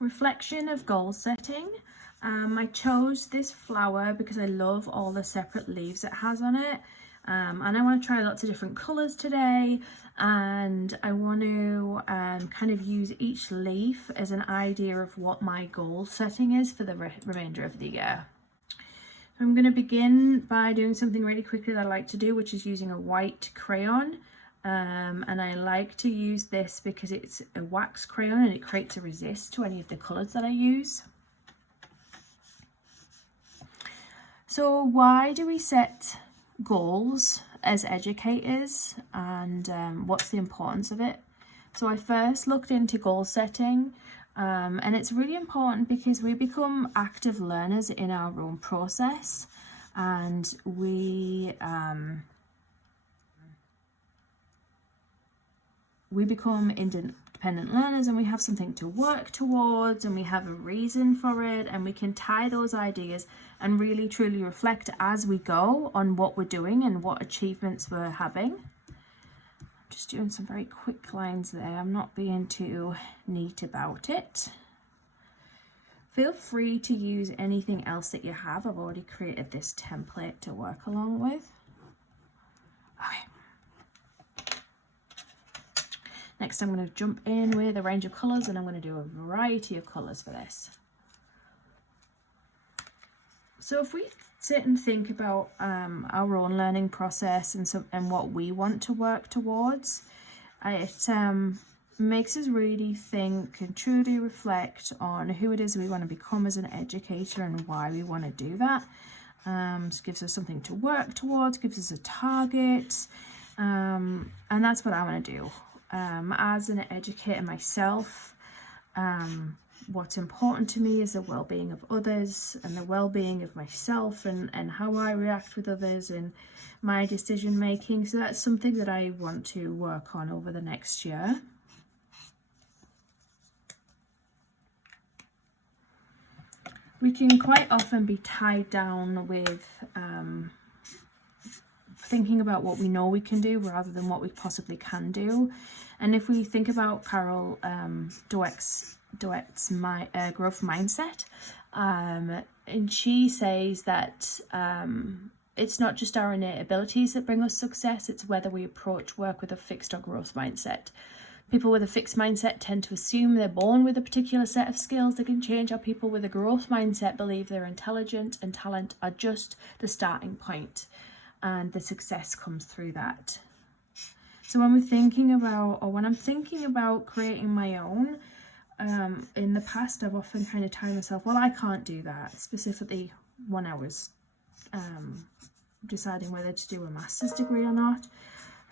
Reflection of goal setting. I chose this flower because I love all the separate leaves it has on it, and I want to try lots of different colours today, and I want to kind of use each leaf as an idea of what my goal setting is for the remainder of the year. I'm going to begin by doing something really quickly that I like to do, which is using a white crayon. And I like to use this because it's a wax crayon and it creates a resist to any of the colours that I use. So why do we set goals as educators, and what's the importance of it? So I first looked into goal setting, and it's really important because we become active learners in our own process, and we become independent learners, and we have something to work towards, and we have a reason for it, and we can tie those ideas and really truly reflect as we go on what we're doing and what achievements we're having. Just doing some very quick lines there. I'm not being too neat about it. Feel free to use anything else that you have. I've already created this template to work along with. Okay. Next, I'm going to jump in with a range of colours, and I'm going to do a variety of colours for this. So if we sit and think about our own learning process and what we want to work towards, it makes us really think and truly reflect on who it is we want to become as an educator and why we want to do that. It gives us something to work towards, gives us a target, and that's what I want to do. As an educator myself, what's important to me is the well-being of others and the well-being of myself, and how I react with others and my decision making. So that's something that I want to work on over the next year. We can quite often be tied down with thinking about what we know we can do rather than what we possibly can do. And if we think about Carol Dweck's growth mindset, and she says that it's not just our innate abilities that bring us success, it's whether we approach work with a fixed or growth mindset. People with a fixed mindset tend to assume they're born with a particular set of skills that can change, how people with a growth mindset believe their intelligence and talent are just the starting point, and the success comes through that. So when we're thinking about, or when I'm thinking about creating my own, in the past I've often kind of tied myself, well, I can't do that. Specifically when I was deciding whether to do a master's degree or not,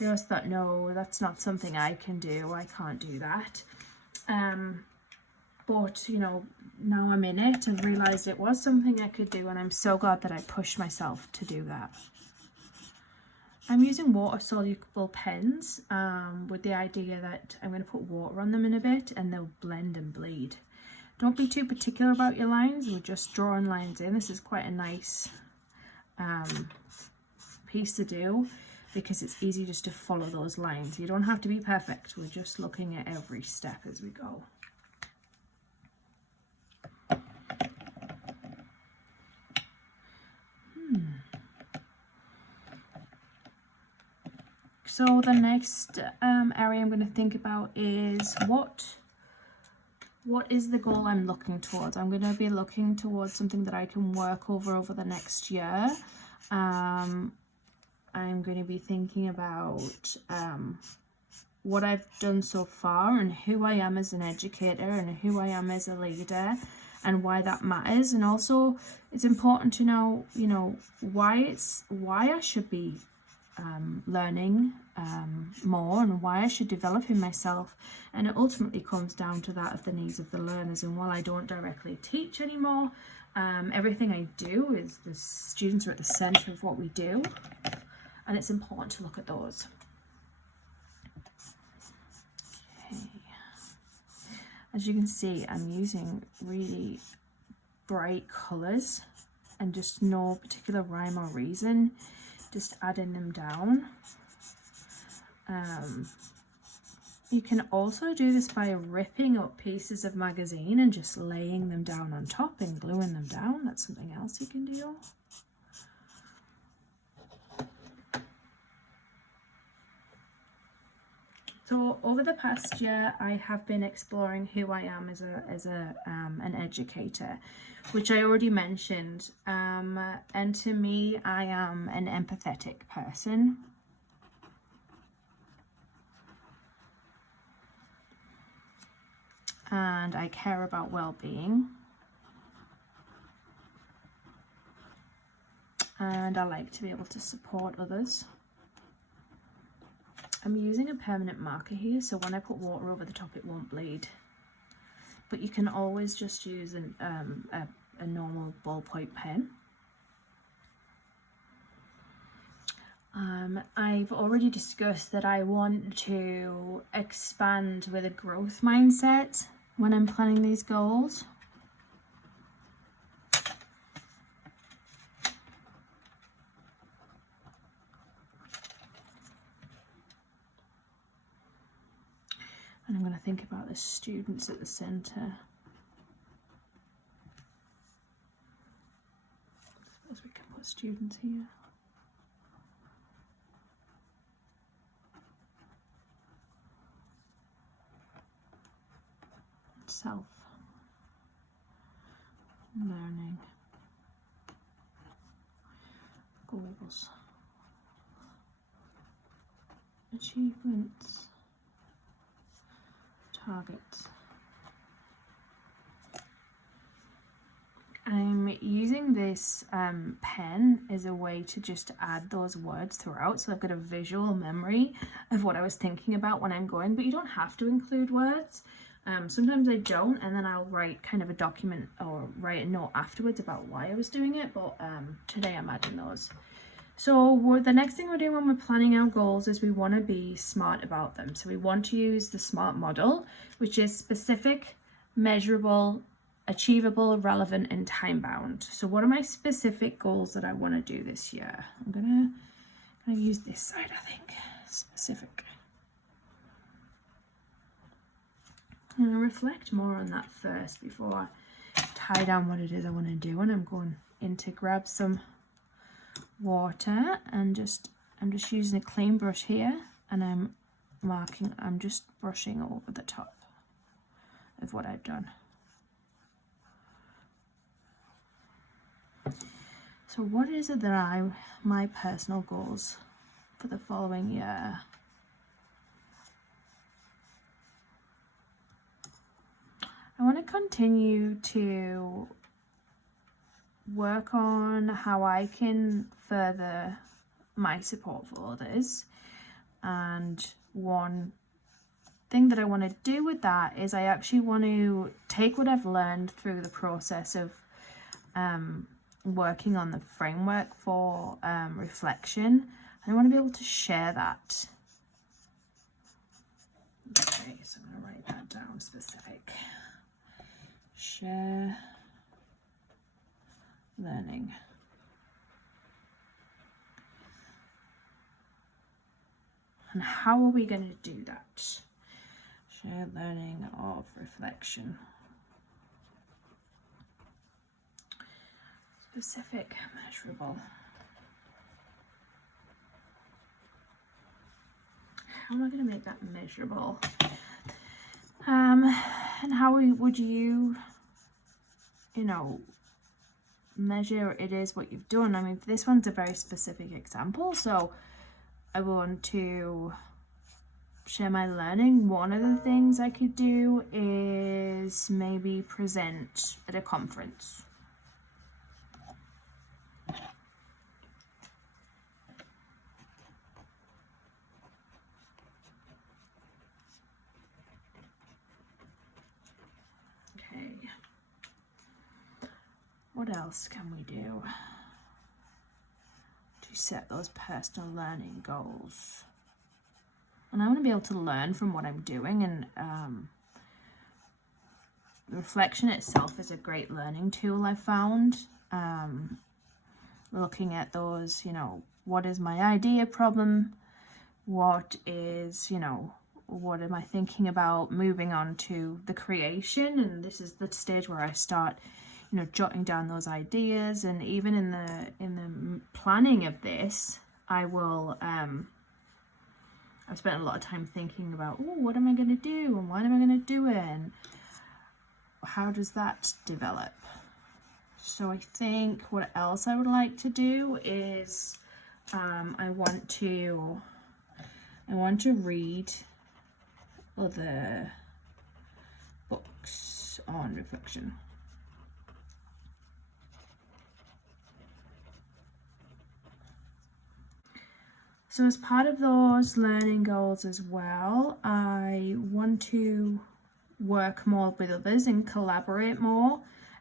I always thought, no, that's not something I can do. I can't do that. But, you know, now I'm in it and realised it was something I could do, and I'm so glad that I pushed myself to do that. I'm using water-soluble pens with the idea that I'm going to put water on them in a bit and they'll blend and bleed. Don't be too particular about your lines. We're just drawing lines in. This is quite a nice piece to do because it's easy just to follow those lines. You don't have to be perfect. We're just looking at every step as we go. So the next area I'm going to think about is what is the goal I'm looking towards. I'm going to be looking towards something that I can work over the next year. I'm going to be thinking about what I've done so far and who I am as an educator and who I am as a leader and why that matters. And also it's important to know, you know, why I should be learning more and why I should develop in myself. And it ultimately comes down to that of the needs of the learners. And while I don't directly teach anymore, everything I do is the students are at the center of what we do, and it's important to look at those. Okay. As you can see, I'm using really bright colors and just no particular rhyme or reason, just adding them down. You can also do this by ripping up pieces of magazine and just laying them down on top and gluing them down. That's something else you can do. So over the past year, I have been exploring who I am as an educator, which I already mentioned. And to me, I am an empathetic person. And I care about well-being. And I like to be able to support others. I'm using a permanent marker here, so when I put water over the top, it won't bleed. But you can always just use a normal ballpoint pen. I've already discussed that I want to expand with a growth mindset when I'm planning these goals. And I'm going to think about the students at the centre. I suppose we can put students here. Self learning goals, achievements, targets. I'm using this pen as a way to just add those words throughout, so I've got a visual memory of what I was thinking about when I'm going, but you don't have to include words. Sometimes I don't, and then I'll write kind of a document or write a note afterwards about why I was doing it, but today I'm adding those. So the next thing we're doing when we're planning our goals is we want to be smart about them. So we want to use the SMART model, which is specific, measurable, achievable, relevant, and time-bound. So what are my specific goals that I want to do this year? I'm gonna use this side, I think. Specific. I'm going to reflect more on that first before I tie down what it is I want to do. And I'm going in to grab some water and I'm just using a clean brush here, and I'm just brushing over the top of what I've done. So what is it that my personal goals for the following year? I want to continue to work on how I can further my support for others. And one thing that I want to do with that is I actually want to take what I've learned through the process of working on the framework for reflection. And I want to be able to share that. Okay, so I'm going to write that down, specific. Share learning. And how are we going to do that? Share learning of reflection. Specific, measurable. How am I going to make that measurable? And how would you measure it is what you've done? I mean, this one's a very specific example, so I want to share my learning. One of the things I could do is maybe present at a conference. What else can we do to set those personal learning goals? And I want to be able to learn from what I'm doing, and reflection itself is a great learning tool I found. Looking at those, what is my idea problem? What is, what am I thinking about moving on to the creation, and this is the stage where I start, you know, jotting down those ideas. And even in the planning of this, I will I've spent a lot of time thinking about, oh, what am I going to do, and when am I going to do it, and how does that develop? So I think what else I would like to do is I want to read other books on reflection. So as part of those learning goals as well, I want to work more with others and collaborate more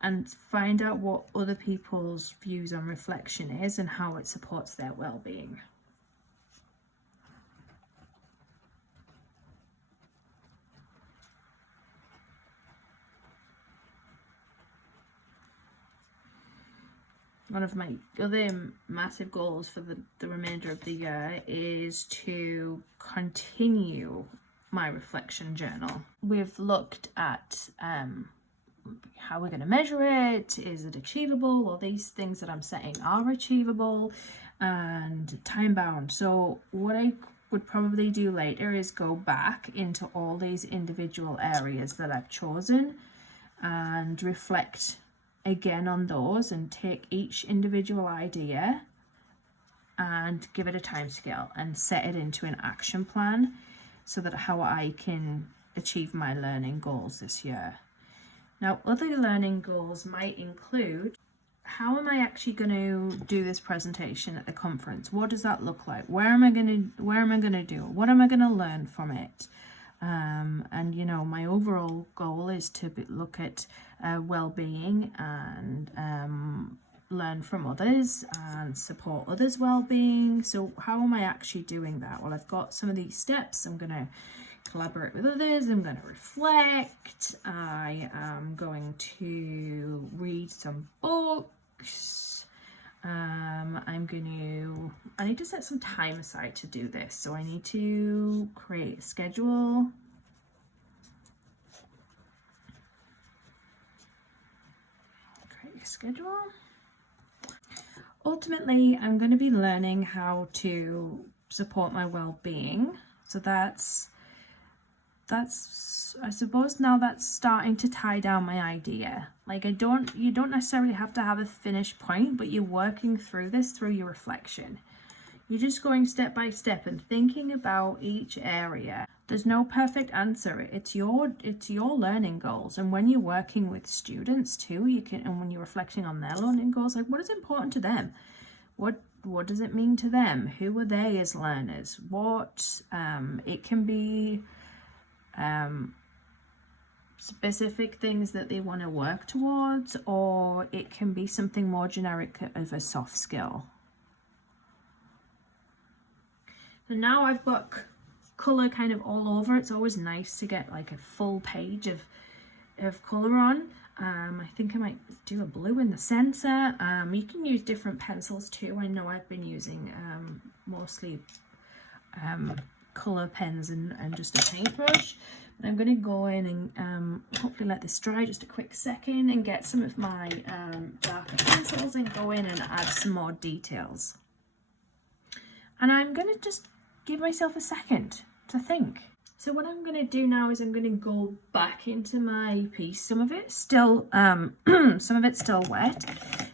and find out what other people's views on reflection is and how it supports their well-being. One of my other massive goals for the remainder of the year is to continue my reflection journal. We've looked at how we're going to measure it. Is it achievable? Or these things that I'm setting are achievable and time bound. So what I would probably do later is go back into all these individual areas that I've chosen and reflect again on those and take each individual idea and give it a time scale and set it into an action plan so that how I can achieve my learning goals this year. Now, other learning goals might include, how am I actually going to do this presentation at the conference? What does that look like? Where am I going to do it? What am I going to learn from it? And you know, my overall goal is to look at well-being and learn from others and support others' well-being. So how am I actually doing that? Well, I've got some of these steps. I'm going to collaborate with others. I'm going to reflect. I am going to read some books. I need to set some time aside to do this. So I need to create a schedule. Ultimately, I'm going to be learning how to support my well-being. So that's I suppose now that's starting to tie down my idea. Like you don't necessarily have to have a finished point, but you're working through this through your reflection. You're just going step by step and thinking about each area. There's no perfect answer. It's your learning goals. And when you're working with students too, and when you're reflecting on their learning goals, like what is important to them? What does it mean to them? Who are they as learners? It can be specific things that they want to work towards, or it can be something more generic of a soft skill. So now I've got color kind of all over. It's always nice to get like a full page of color on. I think I might do a blue in the center. You can use different pencils too. I know I've been using mostly color pens and just a paintbrush. But I'm going to go in and hopefully let this dry just a quick second and get some of my darker pencils and go in and add some more details. And I'm going to just give myself a second to think. So what I'm going to do now is I'm going to go back into my piece. Some of it's still wet,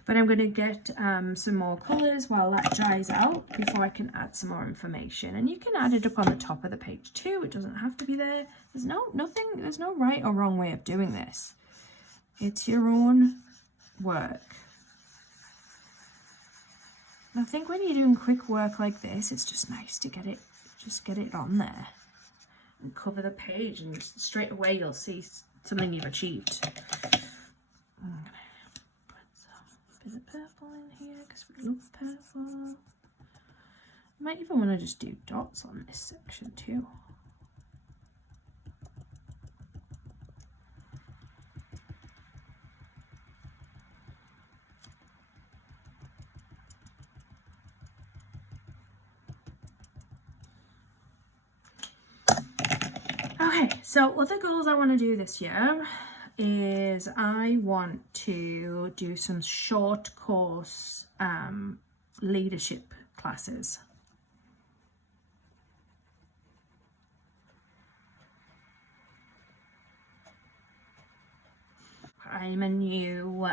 but I'm going to get some more colours while that dries out before I can add some more information. And you can add it up on the top of the page too. It doesn't have to be there. There's no right or wrong way of doing this. It's your own work. And I think when you're doing quick work like this, it's just nice to get it on there and cover the page, and straight away you'll see something you've achieved. I'm gonna put some bit of purple in here because we love purple. I might even want to just do dots on this section too. Okay, so other goals I want to do this year is I want to do some short course leadership classes. I'm a new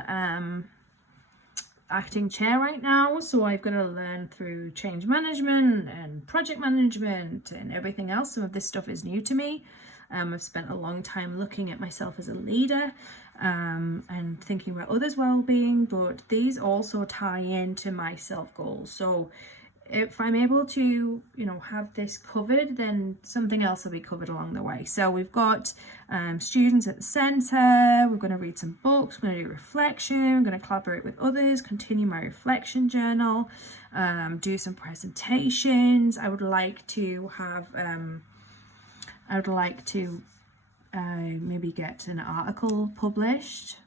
acting chair right now, so I've got to learn through change management and project management and everything else. Some of this stuff is new to me. I've spent a long time looking at myself as a leader and thinking about others' well-being, but these also tie into my self goals. So if I'm able to, have this covered, then something else will be covered along the way. So we've got students at the centre, we're going to read some books, we're going to do reflection, we're going to collaborate with others, continue my reflection journal, do some presentations. I would like to have, maybe get an article published.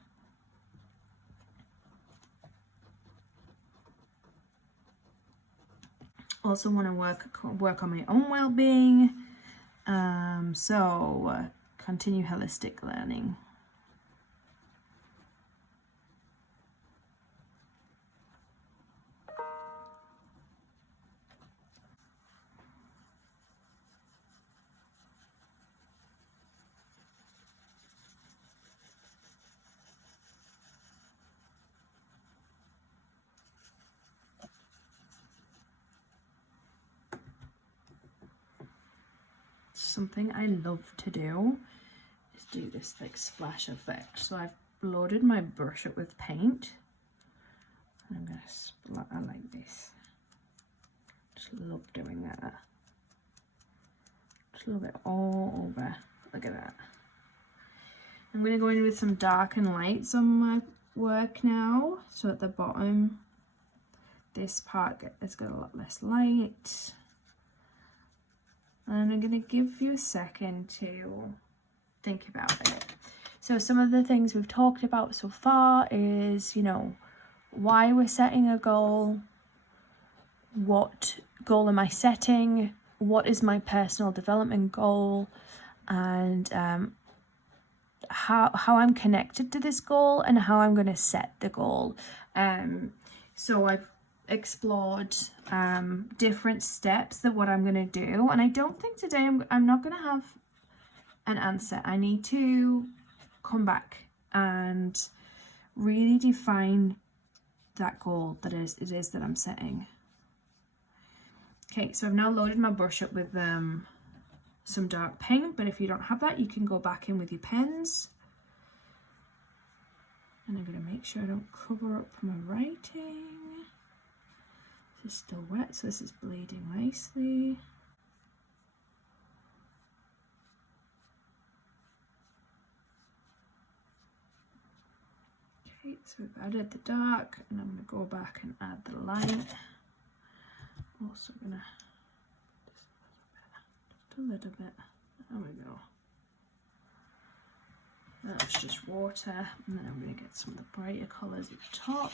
Also want to work on my own well-being, so continue holistic learning. Something I love to do is do this like splash effect. So I've loaded my brush up with paint and I'm gonna splatter like this. Just love doing that. Just love it all over. Look at that. I'm gonna go in with some dark and lights on my work now. So at the bottom, this part has got a lot less light. And I'm going to give you a second to think about it. So some of the things we've talked about so far is, why we're setting a goal, what goal am I setting, what is my personal development goal, and how I'm connected to this goal and how I'm going to set the goal. So I've explored different steps that what I'm going to do, and I don't think today I'm not going to have an answer. I need to come back and really define that goal that it is that I'm setting. Okay, so I've now loaded my brush up with some dark paint, but if you don't have that, you can go back in with your pens. And I'm going to make sure I don't cover up my writing. This is still wet, so this is bleeding nicely. Okay, so we've added the dark, and I'm going to go back and add the light. Also going to just a little bit. There we go. That's just water, and then I'm going to get some of the brighter colours at the top.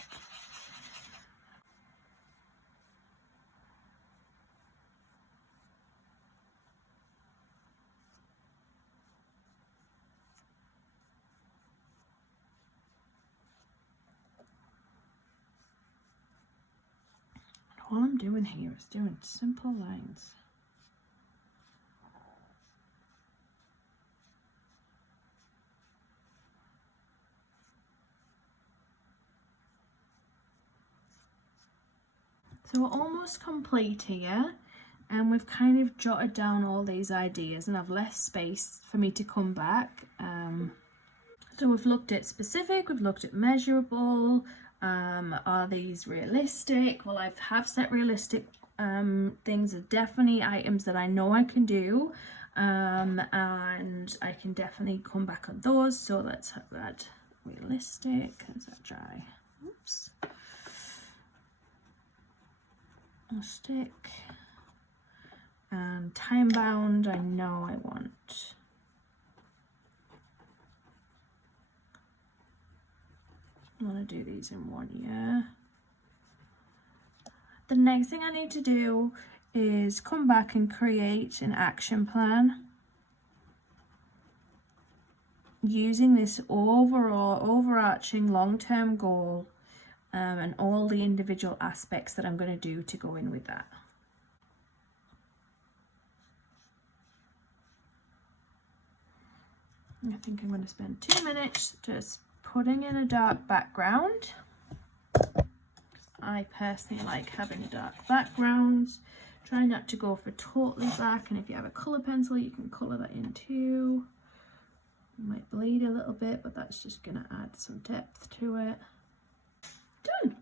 All I'm doing here is doing simple lines. So we're almost complete here, and we've kind of jotted down all these ideas, and I've left space for me to come back. So we've looked at specific, we've looked at measurable. Are these realistic? Well, I have set realistic things are definitely items that I know I can do, and I can definitely come back on those. So let's have that realistic. Is that dry? Oops. I'll stick. And time bound, I know I want. I want to do these in 1 year. The next thing I need to do is come back and create an action plan. using this overarching long-term goal and all the individual aspects that I'm going to do to go in with that. I think I'm going to spend 2 minutes just putting in a dark background. I personally like having dark backgrounds. Try not to go for totally black, and if you have a colour pencil you can colour that in too. It might bleed a little bit, but that's just going to add some depth to it. Done!